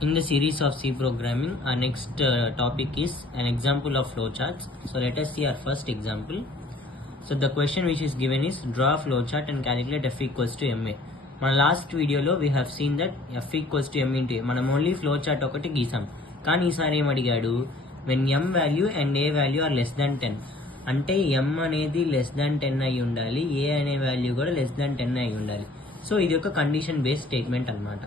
In the series of C programming, our next topic is an example of flowcharts. So let us see our first example. So the question which is given is draw a flowchart and calculate f equals to ma. మన last వీడియోలో we have seen that F equals to M into A. మనం only flow chart ఒకటి గీసాం, కానీ ఈసారి ఏం అడిగాడు, when M value and A value are less than 10, అంటే ఎం అనేది లెస్ దాన్ 10 అయి ఉండాలి, ఏ అనే వాల్యూ కూడా లెస్ దాన్ 10 అయి ఉండాలి. సో ఇది ఒక కండిషన్ బేస్డ్ స్టేట్మెంట్ అనమాట.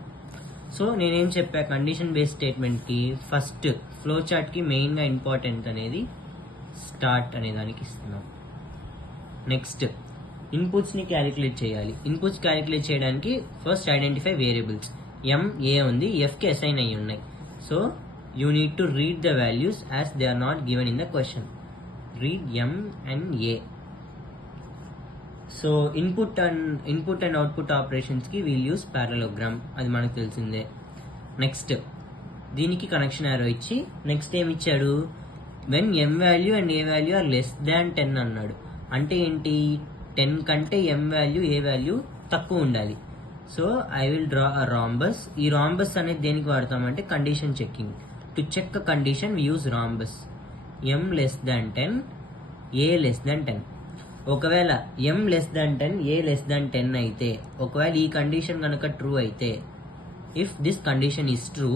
సో నేనేం చెప్పా, కండిషన్ బేస్డ్ స్టేట్మెంట్కి ఫస్ట్ ఫ్లో చార్ట్కి మెయిన్గా ఇంపార్టెంట్ అనేది స్టార్ట్ అనే దానికి ఇస్తున్నాం. నెక్స్ట్ ఇన్పుట్స్ని క్యాలిక్యులేట్ చేయాలి. ఇన్పుట్స్ క్యాలిక్యులేట్ చేయడానికి first identify variables. M A ఉంది, ఎఫ్కి అసైన్ అయ్యి ఉన్నాయి. So you need to read the values as they are not given in the question. Read M and A. So input and output ఆపరేషన్స్కి we'll use parallelogram, అది మనకు తెలిసిందే. Next దీనికి connection arrow ఇచ్చి నెక్స్ట్ ఏమి ఇచ్చాడు, when M value and A value are less than 10 అన్నాడు. అంటే ఏంటి, 10 కంటే ఎం వాల్యూ ఏ వాల్యూ తక్కువ ఉండాలి. So I will draw a rhombus. ఈ రాంబస్ అనేది దేనికి వాడతామంటే condition checking. To check a condition we use rhombus. M less than 10, A less than 10. ఒకవేళ ఎం less than 10, A less than 10 అయితే, ఒకవేళ ఈ కండిషన్ కనుక ట్రూ అయితే, if this condition is true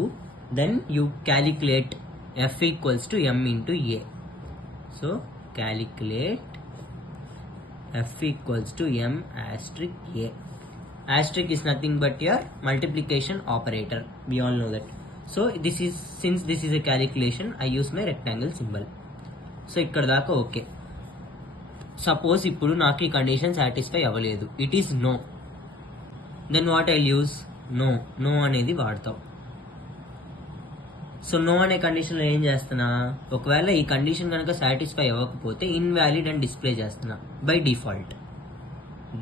then you calculate F equals to M into A. So calculate f equals to m asterisk a. Asterisk is nothing but your multiplication operator. We all know that. So since this is a calculation, I use my rectangle symbol. So ఇక్కడ దాకా okay. Suppose ఇప్పుడు నాకు ఈ condition satisfy అవ్వలేదు, it is no, then what I use, no అనేది వాడతాం. So no అనే కండిషన్లో ఏం చేస్తున్నా, ఒకవేళ ఈ కండిషన్ కనుక సాటిస్ఫై అవ్వకపోతే ఇన్వాలిడ్ అని డిస్ప్లే చేస్తున్నా by default.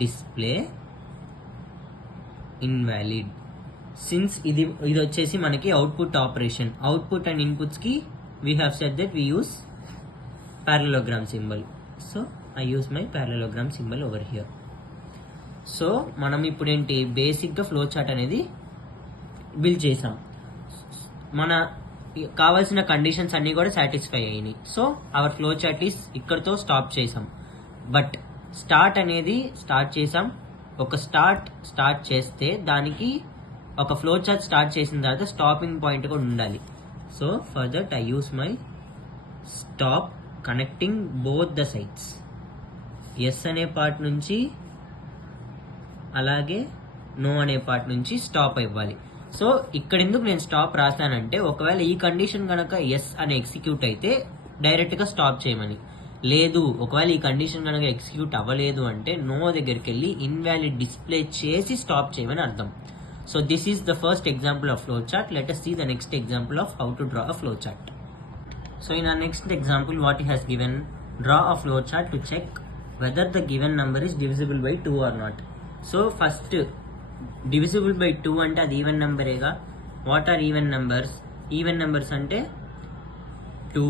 Display invalid. Since ఇది వచ్చేసి మనకి అవుట్పుట్ ఆపరేషన్. అవుట్పుట్ అండ్ ఇన్పుట్స్కి we have set that we use parallelogram symbol. So I use my parallelogram symbol over here. So మనం ఇప్పుడు ఏంటి, బేసిక్గా ఫ్లో చార్ట్ అనేది బిల్డ్ చేసాం. మన కావాల్సిన కండిషన్స్ అన్ని కూడా సాటిస్ఫై అయినాయి. So our flow chart is ఇక్కడతో స్టాప్ చేసాం. బట్ స్టార్ట్ అనేది స్టార్ట్ చేసాం. ఒక స్టార్ట్ చేస్తే దానికి ఒక ఫ్లో చార్ట్ స్టార్ట్ చేసిన తర్వాత స్టాపింగ్ పాయింట్ కూడా ఉండాలి. So for that I use my stop connecting both the sides. Yes అనే పార్ట్ నుంచి అలాగే నో అనే పార్ట్ నుంచి స్టాప్ ఇవ్వాలి. సో ఇక్కడ ఎందుకు నేను స్టాప్ రాశానంటే, ఒకవేళ ఈ కండిషన్ కనుక ఎస్ అని ఎగ్జిక్యూట్ అయితే డైరెక్ట్గా స్టాప్ చేయమని, లేదు ఒకవేళ ఈ కండిషన్ కనుక ఎగ్జిక్యూట్ అవ్వలేదు అంటే నో దగ్గరికి వెళ్ళి ఇన్వాలిడ్ డిస్ప్లే చేసి స్టాప్ చేయమని అర్థం. So this is the first example of flow chart. Let us see the next example of how to draw a flow chart. So in our next example, what he has given, draw a flow chart to check whether the given number is divisible by 2 or not. So first divisible by 2 అంటే అది even నెంబరేగా. What are even numbers? Even numbers అంటే 2,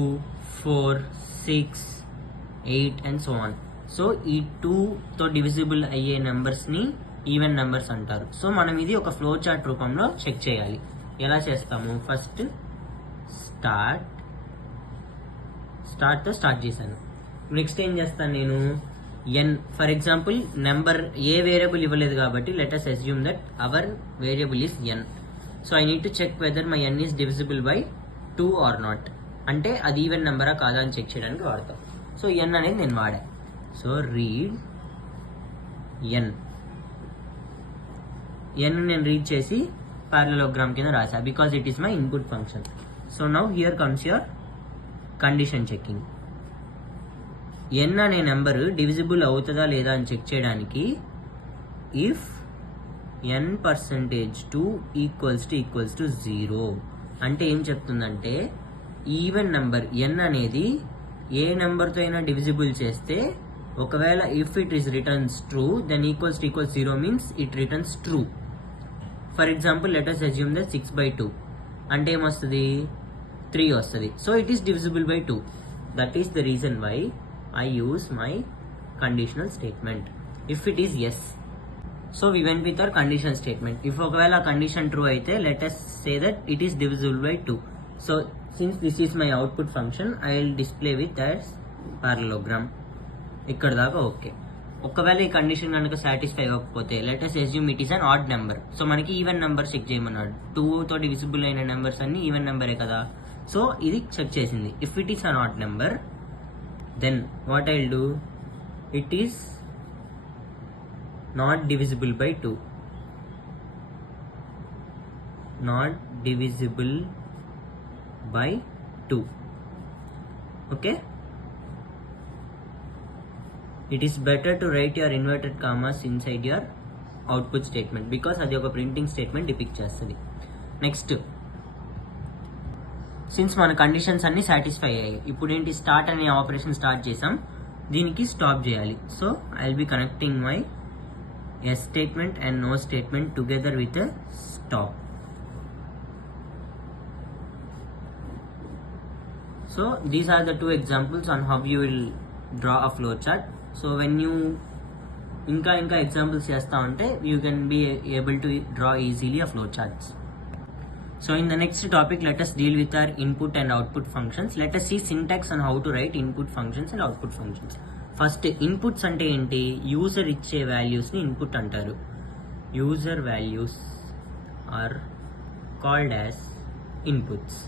4, 6, 8 and so on. So ఈ 2తో divisible అయ్యే నెంబర్స్ని even numbers అంటారు. So మనం ఇది ఒక ఫ్లో చార్ట్ రూపంలో చెక్ చేయాలి. ఎలా చేస్తాము, ఫస్ట్ స్టార్ట్తో స్టార్ట్ చేశాను. నెక్స్ట్ ఏం చేస్తాను నేను, n, ఫర్ ఎగ్జాంపుల్ నెంబర్ ఏ వేరియబుల్ ఇవ్వలేదు కాబట్టి let us assume that our variable is n. So I need to check whether my n is divisible by 2 or not, అంటే అది ఈవెన్ నెంబరా కాదా అని చెక్ చేయడానికి వాడతాం. సో n అనేది నేను వాడా. సో రీడ్ n నేను రీడ్ చేసి ప్యారలోగ్రామ్ కింద రాసా, because it is my input function. So now here comes your condition checking. n అనే నెంబర్ డివిజిబుల్ అవుతుందా లేదా అని చెక్ చేయడానికి ఇఫ్ n%2 ఈక్వల్స్ టు 0 అంటే ఏం చెప్తుందంటే, ఈవెన్ నెంబర్ n అనేది ఏ నెంబర్తో అయినా డివిజిబుల్ చేస్తే, ఒకవేళ if it is returns true then equals 0 means it returns true. For example let us assume that 6/2 అంటే ఏమొస్తుంది, 3 వస్తుంది. So it is divisible by 2. That is the reason why I use my conditional statement if it is yes. So we went with our condition statement. If ఒకవేళ condition true అయితే let us say that it is divisible by 2. సో since this is my output function, I will display with as parallelogram. ఇక్కడ దాకా okay. ఒకవేళ ఈ condition కనుక satisfy అవ్వకపోతే let us assume it is an odd number. So మనకి even number check చేయమన్నాడు. 2 తో డివిజిబుల్ అయిన నెంబర్స్ అన్ని ఈవెన్ నెంబరే కదా. సో ఇది చెక్ చేసింది. If it is an odd number, then what I'll do, it is not divisible by 2. Not divisible by 2. Okay. It is better to write your inverted commas inside your output statement because అది ఒక printing statement depict చేస్తుంది. Next, since మన conditions అన్ని satisfy అయ్యాయి, ఇప్పుడు ఏంటి, start అనే operation start చేసాం, దీనికి స్టాప్ చేయాలి. So I will be connecting my yes statement and no statement together with stop. So these are the two examples on how you will draw a flow chart. So when you ఇంకా examples చేస్తా ఉంటే you can be able to draw easily a flow charts. So in the next topic, let us deal with our input and output functions. Let us see syntax on how to write input functions and output functions. First, inputs అంటే ఏంటి, user ఇచ్చే values ని input అంటారు. User values are called as inputs.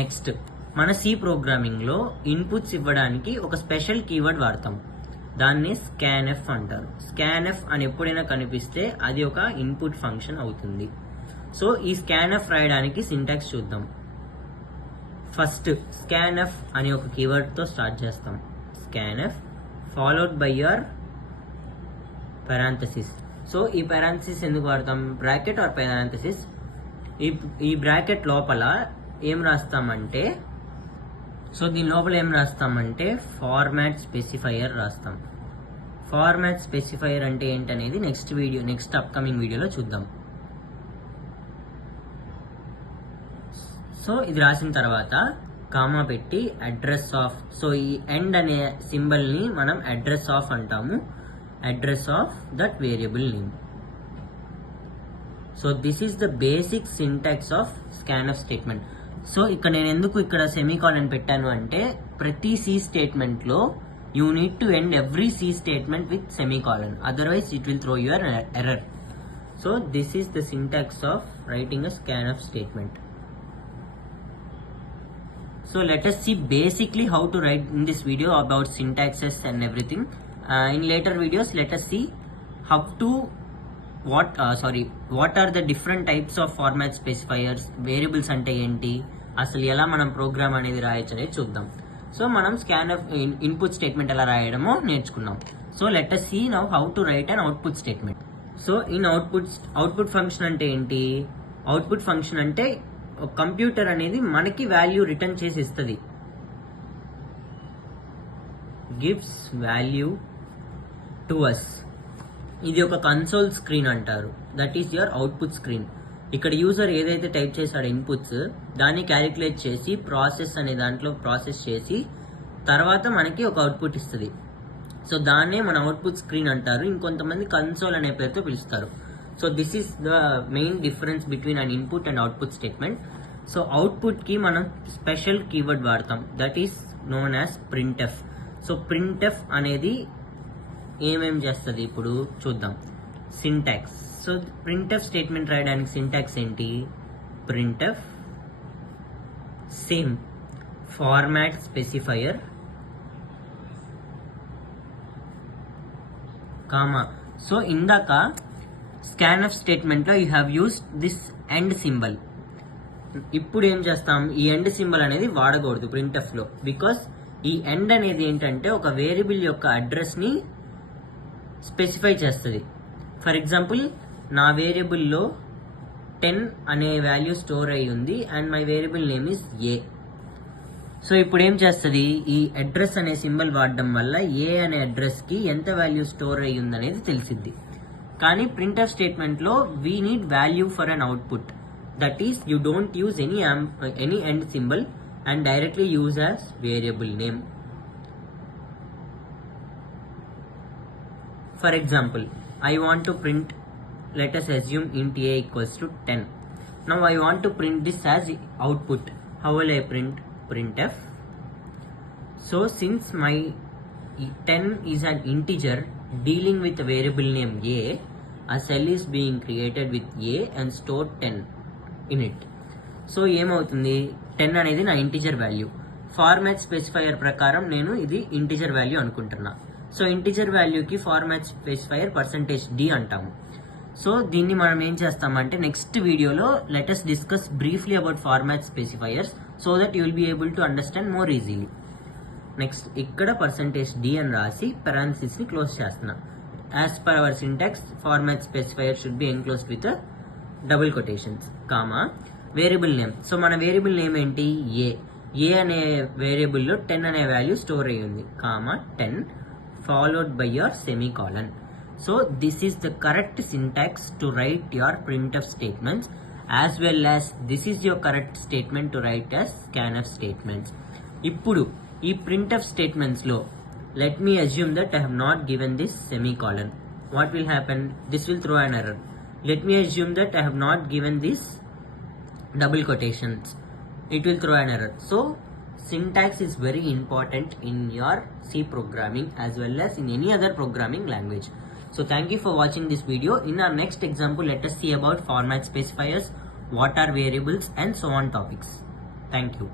Next, మన C ప్రోగ్రామింగ్లో inputs ఇవ్వడానికి ఒక special keyword వాడతాం, దాన్ని స్కాన్ఎఫ్ అంటారు. స్కాన్ఎఫ్ అని ఎప్పుడైనా కనిపిస్తే అది ఒక ఇన్పుట్ ఫంక్షన్ అవుతుంది. సో ఈ స్కాన్ఎఫ్ రాయడానికి సింటాక్స్ చూద్దాం. ఫస్ట్ స్కాన్ఎఫ్ అని ఒక కీవర్డ్తో స్టార్ట్ చేస్తాం. Scanf followed by your parenthesis. So ఈ పారాంథసిస్ ఎందుకు వాడతాం, బ్రాకెట్ ఆర్ పారాంథసిస్. ఈ బ్రాకెట్ లోపల ఏం రాస్తామంటే, సో దీని లోపల ఏం రాస్తామంటే ఫార్మాట్ స్పెసిఫైయర్ రాస్తాం. ఫార్మాట్ స్పెసిఫైయర్ అంటే ఏంటనేది నెక్స్ట్ అప్కమింగ్ వీడియోలో చూద్దాం. సో ఇది రాసిన తర్వాత కామా పెట్టి అడ్రస్ ఆఫ్, సో ఈ ఎండ్ అనే సింబల్ ని మనం అడ్రస్ ఆఫ్ అంటాము, address of that variable name. So this is the basic syntax of scanf statement. So నేను ఎందుకు ఇక్కడ సెమీకాలన్ పెట్టాను అంటే, ప్రతి సి స్టేట్మెంట్ లో you need to end every C statement with semicolon, otherwise it will throw your error. So this is the syntax of writing a scanf statement. So let us see basically how to write in this video about syntaxes and everything. In later videos, let us see how to what are the different types of format specifiers, variables ante enti, asalu ela manam program anedi rayachchu anedi chuddam. So manam scanf input statement ela rayadamo nerchukunnam. So let us see now how to write an output statement. So in output function ante enti, output function ante computer అనేది మనకి value return చేసి ఇస్తుంది. Gives value to us. ఇది ఒక console screen అంటారు, that is your output screen. ఇక్కడ user ఏదైతే type చేశాడో ఇన్పుట్స్, దాన్ని క్యాలిక్యులేట్ చేసి ప్రాసెస్ అనే దాంట్లో ప్రాసెస్ చేసి తర్వాత మనకి ఒక అవుట్పుట్ ఇస్తుంది. సో దాన్నే మన అవుట్పుట్ స్క్రీన్ అంటారు, ఇంకొంతమంది కన్సోల్ అనే పేరుతో పిలుస్తారు. So this is the main difference between an input and output statement. So output కి మనం స్పెషల్ కీవర్డ్ వాడతాం, that is known as printf. So printf అనేది ఏమేం చేస్తుంది ఇప్పుడు చూద్దాం. సింటాక్స్. సో ప్రింట్ఎఫ్ స్టేట్మెంట్ రాయడానికి సింటాక్స్ ఏంటి, printf same format specifier comma. So ఇందాక స్కాన్ఎఫ్ స్టేట్మెంట్ లో you have used this end symbol. ఇప్పుడు ఏం చేస్తాం, ఈ ఎండ్ సింబల్ అనేది వాడకూడదు ప్రింట్ఎఫ్ లో, బికాస్ ఈ ఎండ్ అనేది ఏంటంటే ఒక వేరియబుల్ యొక్క అడ్రస్ ని స్పెసిఫై చేస్తుంది. ఫర్ ఎగ్జాంపుల్, నా వేరియబుల్లో 10 అనే వాల్యూ స్టోర్ అయి ఉంది and my variable name is a. So ఇప్పుడు ఏం చేస్తుంది, ఈ అడ్రస్ అనే సింబల్ వాడడం వల్ల ఏ అనే అడ్రస్ కి ఎంత వాల్యూ స్టోర్ అయి ఉంది అనేది తెలిసిద్ది. కానీ ప్రింట్ఎఫ్ స్టేట్మెంట్ లో we need value for an output, that is you don't use any end symbol and directly use as variable name. For example, I want to print, let us assume int a equals to 10. Now I want to print this as output. How will I print? Printf. So since my 10 is an integer dealing with a variable name a cell is being created with a and stored 10 in it. So ఏమవుతుంది, 10 అనేది నా integer value. Format specifier ప్రకారం నేను ఇది integer value అనుకుంటున్నా. So integer వాల్యూకి format specifier %d అంటాము. So దీన్ని మనం ఏం చేస్తామంటే నెక్స్ట్ వీడియోలో let us discuss briefly about format specifiers so that you will be able to understand more easily. Next ఇక్కడ %d అని రాసి parentheses ని క్లోజ్ చేస్తున్నా. As per our syntax format specifier should be enclosed with double quotations comma variable name. So మన variable name ఏంటి? A అనే వేరియబుల్లో 10 అనే value store అయ్యి ఉంది comma 10 followed by your semicolon. So this is the correct syntax to right your printf statements as well as this is your correct statement to right as scanf statements. ఇప్పుడు ఈ printf statements లో let me assume that I have not given this semicolon. What will happen? This will throw an error. Let me assume that I have not given this double quotations. It will throw an error. So syntax is very important in your C programming as well as in any other programming language. So thank you for watching this video. In our next example, let us see about format specifiers, what are variables and so on topics. Thank you.